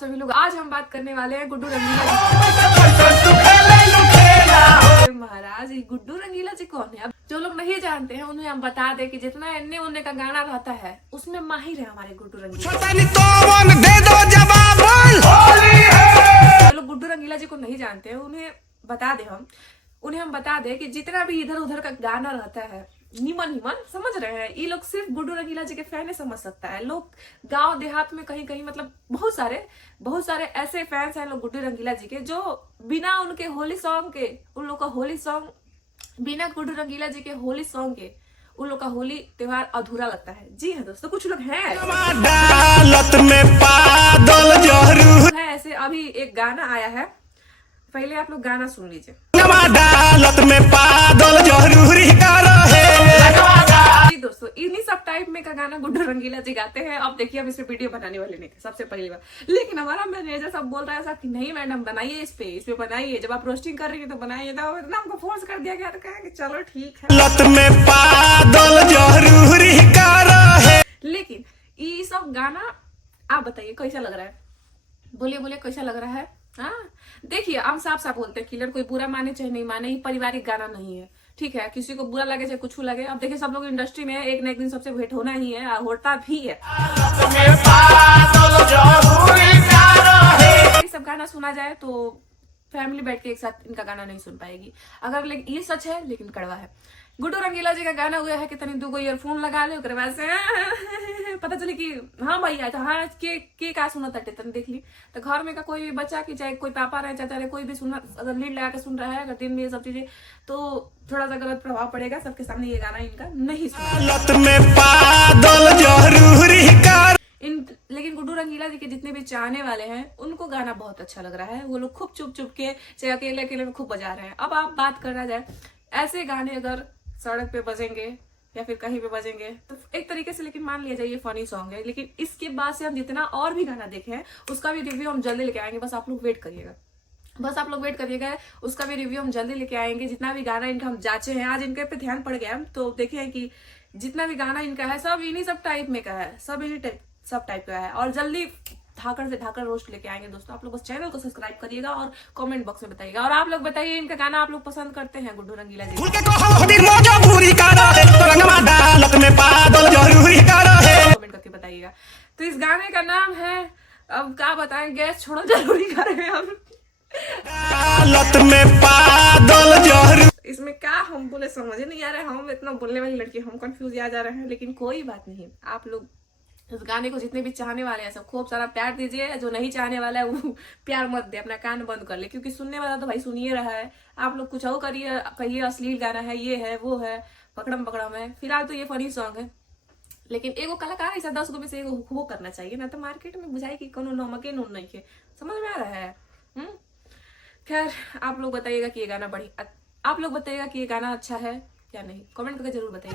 सभी लोग। आज हम बात करने वाले हैं गुड्डू रंगीला जी। महाराज ये गुड्डू रंगीला जी कौन है? अब जो लोग नहीं जानते हैं उन्हें हम बता दें कि जितना इन्ने उन्ने का गाना रहता है उसमें माहिर है हमारे गुड्डू रंगीला। जो लोग गुड्डू रंगीला जी को नहीं जानते हैं उन्हें हम बता दें कि जितना भी इधर उधर का गाना रहता है निमन समझ रहे हैं, ये लोग सिर्फ गुड्डू रंगीला जी के फैन ही समझ सकता है। लोग गांव देहात में कहीं कहीं मतलब बहुत सारे ऐसे फैंस हैं लोग गुड्डू रंगीला जी के, जो बिना उनके होली सॉन्ग के, उन लोग का होली सॉन्ग बिना गुड्डू रंगीला जी के होली सॉन्ग के उन लोग का होली त्योहार अधूरा लगता है। जी हाँ दोस्तों, कुछ लोग हैं ऐसे। अभी एक गाना आया है, पहले आप लोग गाना सुन लीजिए। जी दोस्तों, इन्हीं सब टाइप में का गाना गुड्डू रंगीला जी गाते हैं। अब देखिए, हम इस पे वीडियो बनाने वाले नहीं थे सबसे पहली बार, लेकिन हमारा मैनेजर सब बोल रहा है कि नहीं मैडम बनाइए, इस पे बनाइए, जब आप रोस्टिंग कर रही है तो बनाइए। तो हमको फोर्स कर दिया गया, तो कहा कि चलो ठीक है। लेकिन ये सब गाना आप बताइए कैसा लग रहा है? बोलिए कैसा लग रहा है? हाँ देखिए, हम साफ बोलते हैं, क्लियर, कोई बुरा माने चाहे नहीं माने, ये पारिवारिक गाना नहीं है, ठीक है? किसी को बुरा लगे चाहे कुछ लगे। अब देखिए, सब लोग इंडस्ट्री में एक न एक दिन सबसे भेंट होना ही है, होता भी है। ये सब गाना सुना जाए तो फैमिली बैठ के एक साथ इनका गाना नहीं सुन पाएगी। अगर लेकिन ये सच है, लेकिन कड़वा है। गुड्डू रंगीला जी का गाना हुआ है कि तनी दो ईयरफोन लगा ले, उसके बाद से पता चले कि हाँ भाई आया था, हाँ के का सुना तटे तन देख ली। तो घर में का कोई भी बच्चा की, चाहे कोई पापा रहे चाचा रहे, कोई भी सुना, अगर लीड लगा के सुन रहा है, अगर दिन में ये सब चीजें, तो थोड़ा सा गलत प्रभाव पड़ेगा। सबके सामने ये गाना इनका नहीं सुना। लेकिन गुड्डू रंगीला जी के जितने भी चाहने वाले हैं उनको गाना बहुत अच्छा लग रहा है। वो लोग खूब चुप के, चाहे अकेले में खूब बजा रहे हैं। अब आप बात करना जाए, ऐसे गाने अगर सड़क पे बजेंगे या फिर कहीं पे बजेंगे तो एक तरीके से, लेकिन मान लिया जाए ये फनी सॉन्ग है, लेकिन इसके बाद से हम जितना और भी गाना देखे हैं उसका भी रिव्यू हम जल्दी लेके आएंगे। बस आप लोग वेट करिएगा, उसका भी रिव्यू हम जल्दी लेके आएंगे। जितना भी गाना इनका हम जांचे हैं, आज इनके पे ध्यान पड़ गया तो देखे कि जितना भी गाना इनका है सब इन्हीं सब टाइप में का है, सब टाइप का है। और जल्दी धाकड़ से धाकड़ रोस्ट लेके आएंगे दोस्तों। आप लोग बस चैनल को सब्सक्राइब करिएगा और कमेंट बॉक्स में बताइएगा। और आप लोग बताइए, इनका गाना आप लोग पसंद करते हैं गुड्डू रंगीला जी? कमेंट करके बताइएगा। तो इस गाने का नाम है, अब क्या बताएं, गैस छोड़ो जरूरी करें हम। इसमें क्या हम बोले समझ नहीं आ रहा है, हम इतना बोलने वाली लड़की, हम कंफ्यूज आ जा रहे हैं। लेकिन कोई बात नहीं, आप लोग इस गाने को जितने भी चाहने वाले हैं सब खूब सारा प्यार दीजिए। जो नहीं चाहने वाला है वो प्यार मत दे, अपना कान बंद कर ले, क्योंकि सुनने वाला तो भाई सुनिए रहा है। आप लोग कुछ और कहिए अश्लील गाना है, ये है वो है, पकड़म है। फिलहाल तो ये फनी सॉन्ग है, लेकिन एगो कलाकार ऐसा 10 गो में से एगो वो करना चाहिए ना, तो मार्केट में बुझाई की कोनो नमके नून नहीं है। समझ में आ रहा है? खैर, आप लोग बताइएगा कि ये गाना अच्छा है या नहीं, कमेंट करके जरूर बताइए।